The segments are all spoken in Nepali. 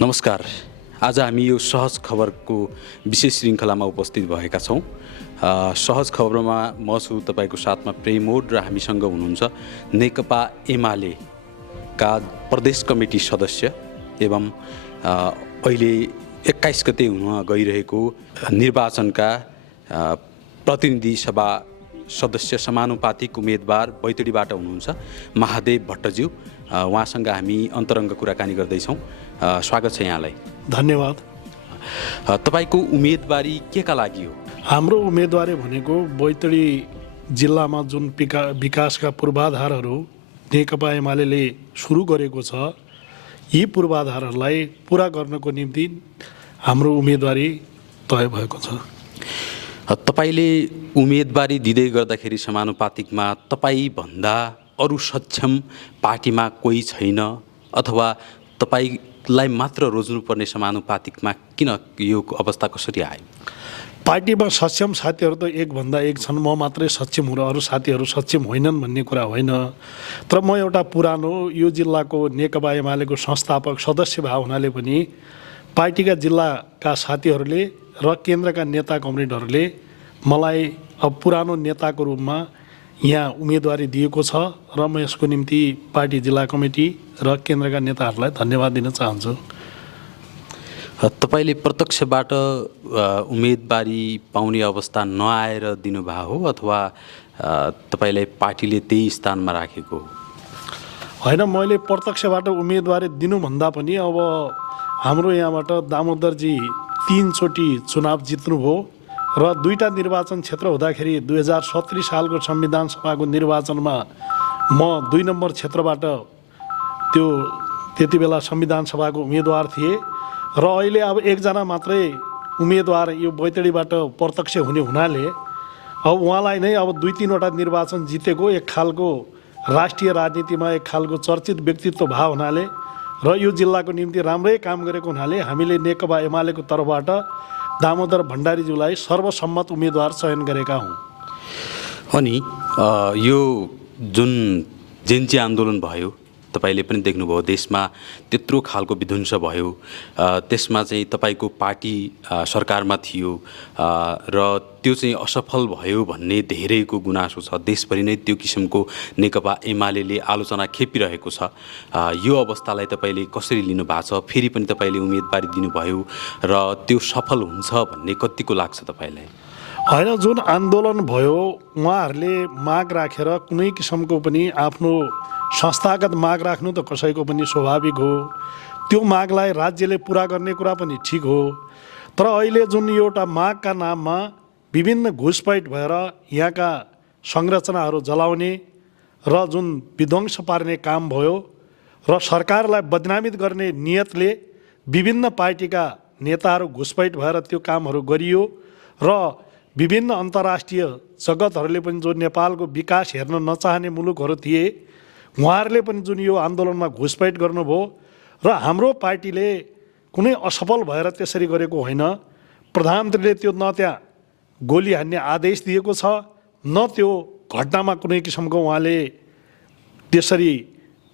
नमस्कार। आज हामी यो सहज खबरको विशेष श्रृङ्खलामा उपस्थित भएका छौँ। सहज खबरमा म छु तपाईँको साथमा प्रेमोड र हामीसँग हुनुहुन्छ नेकपा एमालेका प्रदेश कमिटी सदस्य एवं अहिले 21 गते हुन गइरहेको निर्वाचनका प्रतिनिधि सभा सदस्य समानुपातिक उम्मेदवार बैतडीबाट हुनुहुन्छ महादेव भट्टज्यू। उहाँसँग हामी अन्तरङ्ग कुराकानी गर्दैछौँ। स्वागत छ यहाँलाई। धन्यवाद। तपाईँको उम्मेदवारी केका लागि हो? हाम्रो उम्मेदवारी भनेको बैतडी जिल्लामा जुन विकासका पूर्वाधारहरू नेकपा एमाले सुरु गरेको छ, यी पूर्वाधारहरूलाई पुरा गर्नको निम्ति हाम्रो उम्मेदवारी तय भएको छ। तपाईँले उम्मेदवारी दिँदै गर्दाखेरि समानुपातिकमा तपाईँभन्दा अरू सक्षम पार्टीमा कोही छैन अथवा तपाईँलाई मात्र रोज्नुपर्ने समानुपातिकमा किन यो अवस्था कसरी आयो? पार्टीमा सक्षम साथीहरू त एकभन्दा एक छन्। म मात्रै सक्षम हुँ र अरू साथीहरू सक्षम होइनन् भन्ने कुरा होइन। तर म एउटा पुरानो यो जिल्लाको नेकपा एमालेको संस्थापक सदस्य भए हुनाले पनि पार्टीका जिल्लाका साथीहरूले र केन्द्रका नेता कमरेडहरूले मलाई अब पुरानो नेताको रूपमा यहाँ उम्मेदवारी दिएको छ र म यसको निम्ति पार्टी जिल्ला कमिटी र केन्द्रका नेताहरूलाई धन्यवाद दिन चाहन्छु। तपाईँले प्रत्यक्षबाट उम्मेदवारी पाउने अवस्था नआएर दिनुभएको हो अथवा तपाईँलाई पार्टीले त्यही स्थानमा राखेको हो? होइन, मैले प्रत्यक्षबाट उम्मेदवारी दिनुभन्दा पनि अब हाम्रो यहाँबाट दामोदरजी 3 चोटि चुनाव जित्नुभयो र 2टा निर्वाचन क्षेत्र हुँदाखेरि 2070 सालको संविधान सभाको निर्वाचनमा म 2 नम्बर क्षेत्रबाट त्यति बेला संविधान सभाको उम्मेदवार थिए र अहिले अब एकजना मात्रै उम्मेदवार यो बैतडीबाट प्रत्यक्ष हुने हुनाले अब उहाँलाई नै अब 2-3 वटा निर्वाचन जितेको एक खालको राष्ट्रिय राजनीतिमा एक खालको चर्चित व्यक्तित्व भए हुनाले र यो जिल्लाको निम्ति राम्रै काम गरेको हुनाले हामीले नेकपा एमालेको तर्फबाट दामोदर भण्डारीज्यूलाई सर्वसम्मत उम्मेदवार चयन गरेका हौँ। अनि यो जुन जेन्जी आन्दोलन भयो, तपाईँले पनि देख्नुभयो, देशमा त्यत्रो खालको विध्वंस भयो, त्यसमा चाहिँ तपाईँको पार्टी सरकारमा थियो र त्यो चाहिँ असफल भयो भन्ने धेरैको गुनासो छ। देशभरि नै त्यो किसिमको नेकपा एमाले आलोचना खेपिरहेको छ। यो अवस्थालाई तपाईँले कसरी लिनु भएको छ? फेरि पनि तपाईँले उम्मेदवारी दिनुभयो र त्यो सफल हुन्छ भन्ने कतिको लाग्छ तपाईँलाई? होइन, जुन आन्दोलन भयो उहाँहरूले माग राखेर कुनै किसिमको पनि आफ्नो संस्थागत माग राख्नु त कसैको पनि स्वाभाविक हो। त्यो मागलाई राज्यले पुरा गर्ने कुरा पनि ठिक हो। तर अहिले जुन एउटा मागका नाममा विभिन्न घुसपैठ भएर यहाँका संरचनाहरू जलाउने र जुन विध्वंस पार्ने काम भयो र सरकारलाई बदनामित गर्ने नियतले विभिन्न पार्टीका नेताहरू घुसपैठ भएर त्यो कामहरू गरियो र विभिन्न अन्तर्राष्ट्रिय जगतहरूले पनि जो नेपालको विकास हेर्न नचाहने मुलुकहरू थिए उहाँहरूले पनि जुन यो आन्दोलनमा घुसपैठ गर्नुभयो र हाम्रो पार्टीले कुनै असफल भएर त्यसरी गरेको होइन। प्रधानमन्त्रीले त्यो न त्यहाँ गोली हान्ने आदेश दिएको छ, न त्यो घटनामा कुनै किसिमको उहाँले त्यसरी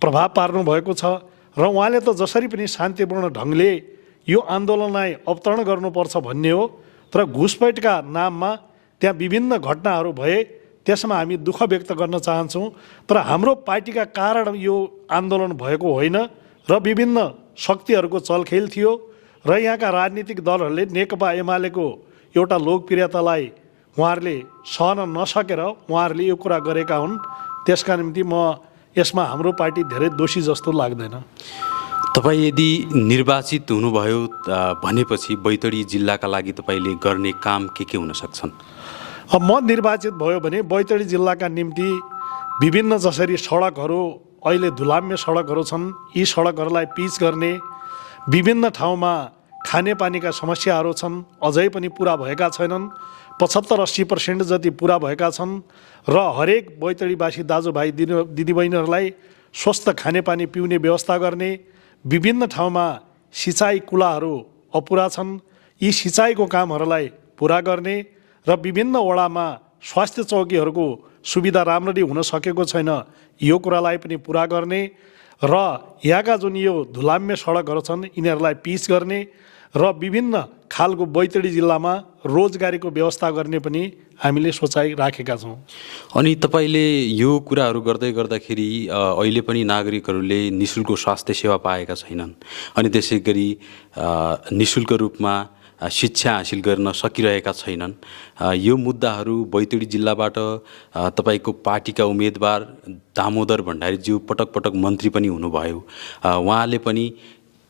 प्रभाव पार्नु भएको छ र उहाँले त जसरी पनि शान्तिपूर्ण ढङ्गले यो आन्दोलनलाई अवतरण गर्नुपर्छ भन्ने हो। तर घुसपैठका नाममा त्यहाँ विभिन्न घटनाहरू भए त्यसमा हामी दुःख व्यक्त गर्न चाहन्छौँ। तर हाम्रो पार्टीका कारण यो आन्दोलन भएको होइन र विभिन्न शक्तिहरूको चलखेल थियो र यहाँका राजनीतिक दलहरूले नेकपा एमालेको एउटा लोकप्रियतालाई उहाँहरूले सहन नसकेर उहाँहरूले यो कुरा गरेका हुन्। त्यसका निम्ति म यसमा हाम्रो पार्टी धेरै दोषी जस्तो लाग्दैन। तपाईँ यदि निर्वाचित हुनुभयो भनेपछि बैतडी जिल्लाका लागि तपाईँले गर्ने काम के हुन सक्छन्? अब म निर्वाचित भयो भने बैतडी जिल्लाका निम्ति विभिन्न जसरी सडकहरू अहिले धुलाम्य सडकहरू छन्, यी सडकहरूलाई पिच गर्ने, विभिन्न ठाउँमा खानेपानीका समस्याहरू छन् अझै पनि पुरा भएका छैनन्, 75-80% जति पुरा भएका छन् र हरेक बैतडीवासी दाजुभाइ दिदीबहिनीहरूलाई स्वस्थ खानेपानी पिउने व्यवस्था गर्ने, विभिन्न ठाउँमा सिँचाइ कुलाहरू अपुरा छन्, यी सिँचाइको कामहरूलाई पुरा गर्ने र विभिन्न वडामा स्वास्थ्य चौकीहरूको सुविधा राम्ररी हुन सकेको छैन, यो कुरालाई पनि पुरा गर्ने र यहाँका जुन यो धुलाम्य सडकहरू छन् यिनीहरूलाई पिच गर्ने र विभिन्न खालको बैतडी जिल्लामा रोजगारीको व्यवस्था गर्ने पनि हामीले सोचाइ राखेका छौँ। अनि तपाईँले यो कुराहरू गर्दै गर्दाखेरि अहिले पनि नागरिकहरूले निःशुल्क स्वास्थ्य सेवा पाएका छैनन्, अनि त्यसै गरी निःशुल्क रूपमा शिक्षा हासिल गर्न सकिरहेका छैनन्। यो मुद्दाहरू बैतडी जिल्लाबाट तपाईँको पार्टीका उम्मेदवार दामोदर भण्डारीज्यू पटक पटक मन्त्री पनि हुनुभयो, उहाँले पनि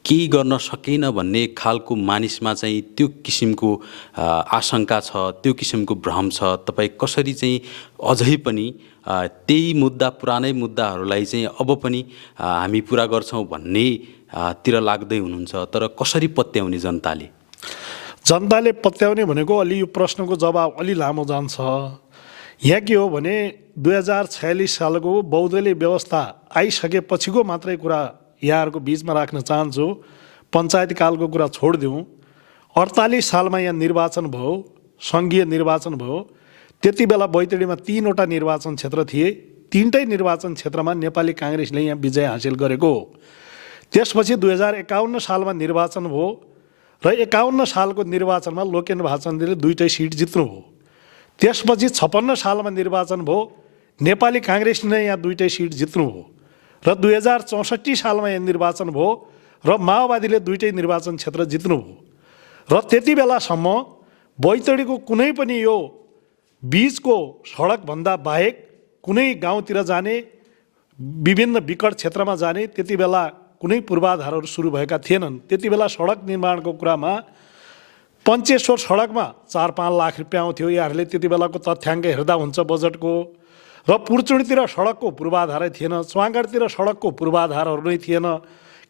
केही गर्न सकेन भन्ने खालको मानिसमा चाहिँ त्यो किसिमको आशंका छ, त्यो किसिमको भ्रम छ। तपाईँ कसरी चाहिँ अझै पनि त्यही मुद्दा, पुरानै मुद्दाहरूलाई चाहिँ अब पनि हामी पुरा गर्छौँ भन्ने तिर लाग्दै हुनुहुन्छ, तर कसरी पत्याउने जनताले? जनताले पत्याउने भनेको अलि यो प्रश्नको जवाब अलि लामो जान्छ। यहाँ के हो भने 2046 सालको बहुदलीय व्यवस्था आइसकेपछिको मात्रै कुरा यहाँहरूको बिचमा राख्न चाहन्छु। पञ्चायत कालको कुरा छोडिदिउँ। 48 सालमा यहाँ निर्वाचन भयो, सङ्घीय निर्वाचन भयो। त्यति बेला बैतडीमा 3वटा निर्वाचन क्षेत्र थिए। 3टै निर्वाचन क्षेत्रमा नेपाली काङ्ग्रेसले यहाँ विजय हासिल गरेको हो। त्यसपछि 2051 सालमा निर्वाचन भयो र 51 सालको निर्वाचनमा लोकेन्द्र भाचन्दीले 2टै सिट जित्नुभयो। त्यसपछि 56 सालमा निर्वाचन भयो, नेपाली काङ्ग्रेसले नै यहाँ 2टै सिट जित्नुभयो र 2064 सालमा यहाँ निर्वाचन भयो र माओवादीले 2टै निर्वाचन क्षेत्र जित्नुभयो। र त्यति बेलासम्म बैतडीको कुनै पनि यो बीचको सडकभन्दा बाहेक कुनै गाउँतिर जाने, विभिन्न विकट क्षेत्रमा जाने त्यति बेला कुनै पूर्वाधारहरू सुरु भएका थिएनन्। त्यति बेला सडक निर्माणको कुरामा पञ्चेश्वर सडकमा 4-5 लाख रुपियाँ आउँथ्यो। यहाँहरूले त्यति बेलाको तथ्याङ्क हेर्दा हुन्छ बजेटको। र पुर्चुडीतिर सडकको पूर्वाधारै थिएन, चुवागढतिर सडकको पूर्वाधारहरू नै थिएन,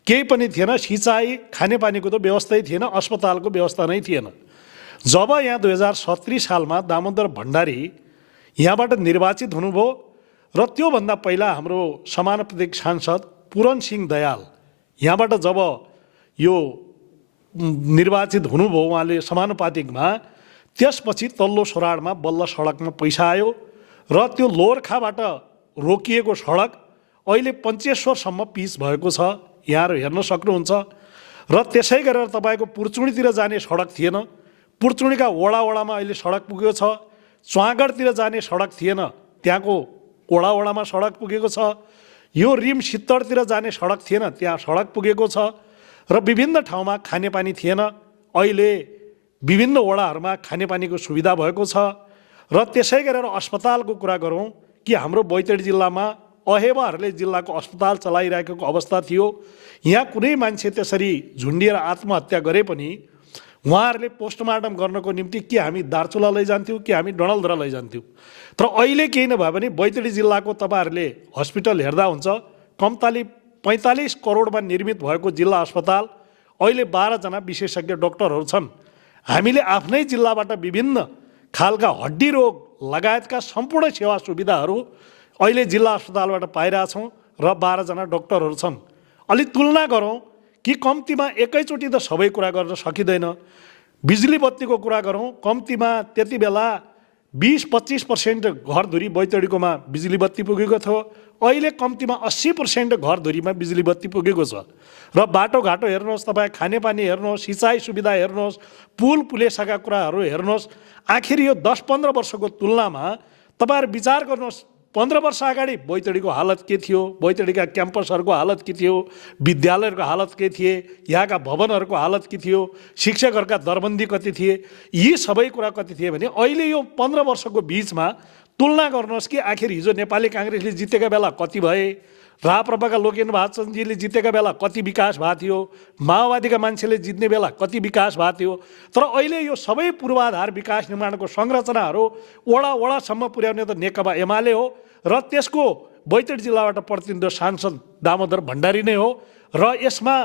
केही पनि थिएन। सिँचाइ, खानेपानीको त व्यवस्थै थिएन, अस्पतालको व्यवस्था नै थिएन। जब यहाँ 2070 सालमा दामोदर भण्डारी यहाँबाट निर्वाचित हुनुभयो र त्योभन्दा पहिला हाम्रो समानुपातिक सांसद पूरण सिंह दयाल यहाँबाट जब यो निर्वाचित हुनुभयो उहाँले समानुपातिकमा, त्यसपछि तल्लो सोराडमा बल्ल सडकमा पैसा आयो र त्यो लोरखाबाट रोकिएको सडक अहिले पञ्चेश्वरसम्म पिच भएको छ, यहाँहरू हेर्न सक्नुहुन्छ। र त्यसै गरेर तपाईँको पुर्चुडीतिर जाने सडक थिएन, पुर्चुडीका वडामा अहिले सडक पुगेको छ। चुवागढतिर जाने सडक थिएन, त्यहाँको वडामा सडक पुगेको छ। यो रिम सित्तडतिर जाने सडक थिएन, त्यहाँ सडक पुगेको छ। र विभिन्न ठाउँमा खानेपानी थिएन, अहिले विभिन्न वडाहरूमा खानेपानीको सुविधा भएको छ। र त्यसै गरेर अस्पतालको कुरा गरौँ कि हाम्रो बैतडी जिल्लामा अहेवाहरूले जिल्लाको अस्पताल चलाइरहेको अवस्था थियो। यहाँ कुनै मान्छे त्यसरी झुन्डिएर आत्महत्या गरे पनि उहाँहरूले पोस्टमार्टम गर्नको निम्ति कि हामी दार्चुला लैजान्थ्यौँ कि हामी डणलधरा लैजान्थ्यौँ। तर अहिले केही नभए पनि बैतडी जिल्लाको तपाईँहरूले हस्पिटल हेर्दा हुन्छ, कम्ताली 45 करोडमा निर्मित भएको जिल्ला अस्पताल अहिले 12 जना विशेषज्ञ डाक्टरहरू छन्। हामीले आफ्नै जिल्लाबाट विभिन्न खालका हड्डी रोग लगायतका सम्पूर्ण सेवा सुविधाहरू अहिले जिल्ला अस्पतालबाट पाइरहेछौँ र 12 जना डाक्टरहरू छन्। अलि तुलना गरौँ कि कम्तीमा एकैचोटि त सबै कुरा गर्न सकिँदैन। बिजुली बत्तीको कुरा गरौँ, कम्तीमा त्यति बेला 20-25% घरधुरी बैतडीकोमा बिजुली बत्ती पुगेको थियो, अहिले कम्तीमा 80% घरधुरीमा बिजुली बत्ती पुगेको छ। र बाटोघाटो हेर्नुहोस्, तपाईँ खानेपानी हेर्नुहोस्, सिँचाइ सुविधा हेर्नुहोस्, पुल पुलेसाका कुराहरू हेर्नुहोस्। आखिर यो 10-15 वर्षको तुलनामा तपाईँहरू विचार गर्नुहोस्, 15 वर्ष अगाडि बैतडीको हालत के थियो, बैतडीका क्याम्पसहरूको हालत के थियो, विद्यालयहरूको हालत के थिए, यहाँका भवनहरूको हालत के थियो, शिक्षकहरूका दरबन्दी कति थिए, यी सबै कुरा कति थिए भने अहिले यो 15 वर्षको बिचमा तुलना गर्नुहोस् कि आखिर हिजो नेपाली काङ्ग्रेसले जितेका बेला कति भए, राप्रपाका लोकेन्द्र भाचन्दजीले जितेका बेला कति विकास भएको थियो, माओवादीका मान्छेले जित्ने बेला कति विकास भएको थियो। तर अहिले यो सबै पूर्वाधार विकास निर्माणको संरचनाहरू वडासम्म पुर्याउने त नेकपा एमाले हो र त्यसको बैतडी जिल्लाबाट प्रतिनिधित्व सांसद दामोदर भण्डारी नै हो। र यसमा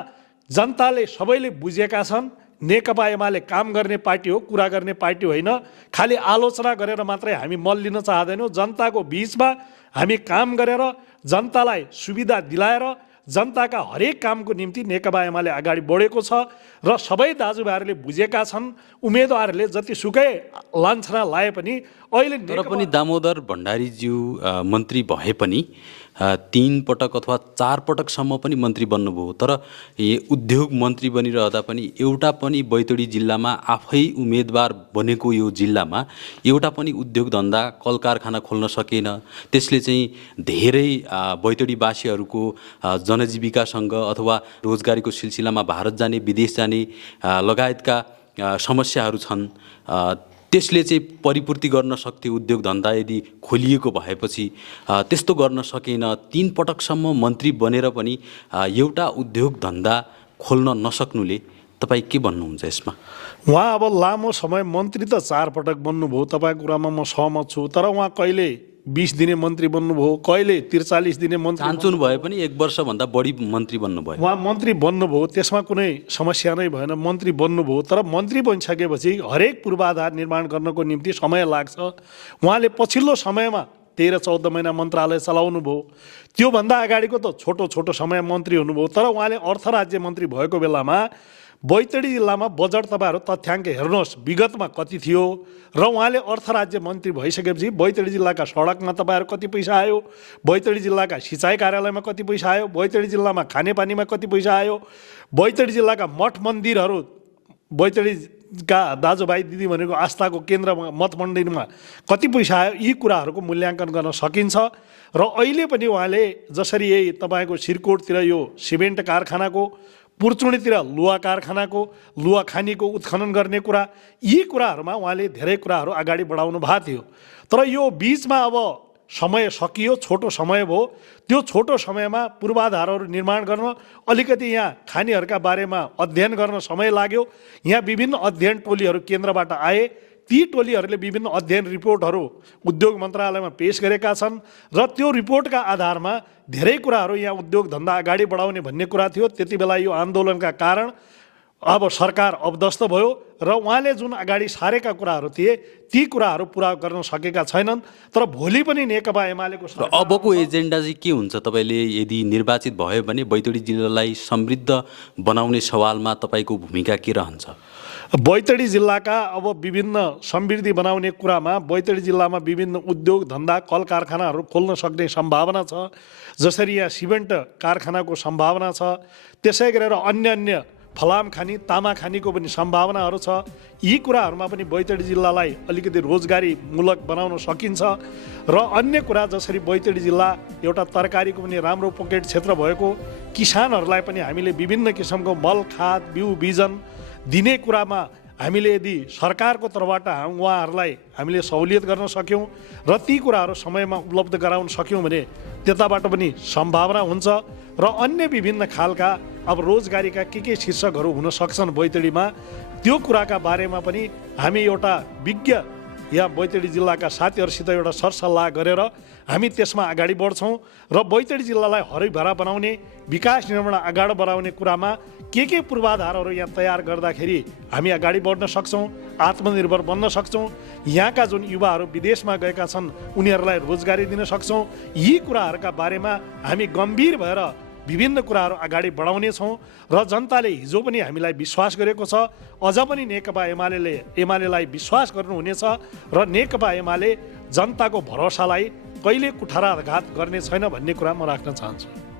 जनताले सबैले बुझेका छन्, नेकपा एमाले काम गर्ने पार्टी हो, कुरा गर्ने पार्टी होइन। खालि आलोचना गरेर मात्रै हामी मल लिन चाहँदैनौँ। जनताको बिचमा हामी काम गरेर जनतालाई सुविधा दिलाएर जनताका हरेक कामको निम्ति नेकपा एमाले अगाडि बढेको छ र सबै दाजुभाइहरूले बुझेका छन्। उम्मेदवारहरूले जतिसुकै लान्छना लाए पनि अहिले तर पनि दामोदर भण्डारीज्यू मन्त्री भए पनि 3 पटक अथवा 4 पटकसम्म पनि मन्त्री बन्नुभयो, तर उद्योग मन्त्री बनिरहँदा पनि एउटा पनि बैतडी जिल्लामा आफै उम्मेदवार बनेको यो जिल्लामा एउटा पनि उद्योग धन्दा कल कारखाना खोल्न सकेन। त्यसले चाहिँ धेरै बैतडीवासीहरूको जनजीविकासँग अथवा रोजगारीको सिलसिलामा भारत जाने, विदेश जाने लगायतका समस्याहरू छन्। त्यसले चाहिँ परिपूर्ति गर्न सक्थ्यो उद्योग धन्दा यदि खोलिएको भएपछि, त्यस्तो गर्न सकेन। 3 पटकसम्म मन्त्री बनेर पनि एउटा उद्योग धन्दा खोल्न नसक्नुले तपाईँ के भन्नुहुन्छ यसमा? उहाँ अब लामो समय मन्त्री त 4 पटक बन्नुभयो, तपाईँको कुरामा म सहमत छु। तर उहाँ कहिले 20 दिने मन्त्री बन्नुभयो, कहिले 43 दिने मन्त्री चान्चुन भए पनि 1 वर्षभन्दा बढी मन्त्री बन्नुभयो। उहाँ मन्त्री बन्नुभयो, त्यसमा कुनै समस्या नै भएन, मन्त्री बन्नुभयो। तर मन्त्री बनिसकेपछि हरेक पूर्वाधार निर्माण गर्नको निम्ति समय लाग्छ। उहाँले पछिल्लो समयमा 13-14 महिना मन्त्रालय चलाउनु भयो। त्योभन्दा अगाडिको त छोटो छोटो समय मन्त्री हुनुभयो। तर उहाँले अर्थ राज्य मन्त्री भएको बेलामा बैतडी जिल्लामा बजेट तपाईँहरू तथ्याङ्क हेर्नुहोस् विगतमा कति थियो र उहाँले अर्थ राज्य मन्त्री भइसकेपछि बैतडी जिल्लाका सडकमा तपाईँहरू कति पैसा आयो, बैतडी जिल्लाका सिँचाइ कार्यालयमा कति पैसा आयो, बैतडी जिल्लामा खानेपानीमा कति पैसा आयो, बैतडी जिल्लाका मठ मन्दिरहरू, बैतडीका दाजुभाइ दिदी भनेको आस्थाको केन्द्रमा मठ मन्दिरमा कति पैसा आयो, यी कुराहरूको मूल्याङ्कन गर्न सकिन्छ। र अहिले पनि उहाँले जसरी यही तपाईँको सिरकोटतिर यो सिमेन्ट कारखानाको, पुर्चुनीतिर लुवा कारखानाको, लुवा खानीको उत्खनन गर्ने कुरा, यी कुराहरूमा उहाँले धेरै कुराहरू अगाडि बढाउनु भएको थियो। तर यो बिचमा अब समय सकियो, छोटो समय भयो। त्यो छोटो समयमा पूर्वाधारहरू निर्माण गर्न अलिकति यहाँ खानीहरूका बारेमा अध्ययन गर्न समय लाग्यो। यहाँ विभिन्न अध्ययन टोलीहरू केन्द्रबाट आए, ती टोलीहरूले विभिन्न अध्ययन रिपोर्टहरू उद्योग मन्त्रालयमा पेश गरेका छन् र त्यो रिपोर्टका आधारमा धेरै कुराहरू यहाँ उद्योग धन्दा अगाडि बढाउने भन्ने कुरा थियो। त्यति बेला यो आन्दोलनका कारण अब सरकार अवदस्त भयो र उहाँले जुन अगाडि सारेका कुराहरू थिए ती कुराहरू पुरा गर्न सकेका छैनन्। तर भोलि पनि नेकपा एमालेको अबको एजेन्डा चाहिँ के हुन्छ? तपाईँले यदि निर्वाचित भयो भने बैतडी जिल्लालाई समृद्ध बनाउने सवालमा तपाईँको भूमिका के रहन्छ? बैतडी जिल्लाका अब विभिन्न समृद्धि बनाउने कुरामा बैतडी जिल्लामा विभिन्न उद्योग धन्दा कल कारखानाहरू खोल्न सक्ने सम्भावना छ। जसरी यहाँ सिमेन्ट कारखानाको सम्भावना छ, त्यसै गरेर अन्य अन्य फलाम खानी, तामा खानीको पनि सम्भावनाहरू छ। यी कुराहरूमा पनि बैतडी जिल्लालाई अलिकति रोजगारीमूलक बनाउन सकिन्छ। र अन्य कुरा जसरी बैतडी जिल्ला एउटा तरकारीको पनि राम्रो पकेट क्षेत्र भएको, किसानहरूलाई पनि हामीले विभिन्न किसिमको मल, खाद, बिउ, बिजन दिने कुरामा हामीले यदि सरकारको तर्फबाट उहाँहरूलाई हामीले सहुलियत गर्न सक्यौँ र ती कुराहरू समयमा उपलब्ध गराउन सक्यौँ भने त्यताबाट पनि सम्भावना हुन्छ। र अन्य विभिन्न खालका अब रोजगारीका के शीर्षकहरू हुन सक्छन् बैतडीमा, त्यो कुराका बारेमा पनि हामी एउटा विज्ञ या बैतडी जिल्लाका साथीहरूसित एउटा सरसल्लाह गरेर हामी त्यसमा अगाडि बढ्छौँ र बैतडी जिल्लालाई हरिभरा बनाउने, विकास निर्माण अगाडि बढाउने कुरामा के पूर्वाधारहरू यहाँ तयार गर्दाखेरि हामी अगाडि बढ्न सक्छौँ, आत्मनिर्भर बन्न सक्छौँ, यहाँका जुन युवाहरू विदेशमा गएका छन् उनीहरूलाई रोजगारी दिन सक्छौँ। यी कुराहरूका बारेमा हामी गम्भीर भएर विभिन्न कुराहरू अगाडि बढाउनेछौँ र जनताले हिजो पनि हामीलाई विश्वास गरेको छ, अझ पनि नेकपा एमालेलाई विश्वास गर्नुहुनेछ र नेकपा एमाले जनताको भरोसालाई कहिले कुठाराघात गर्ने छैन भन्ने कुरा म राख्न चाहन्छु।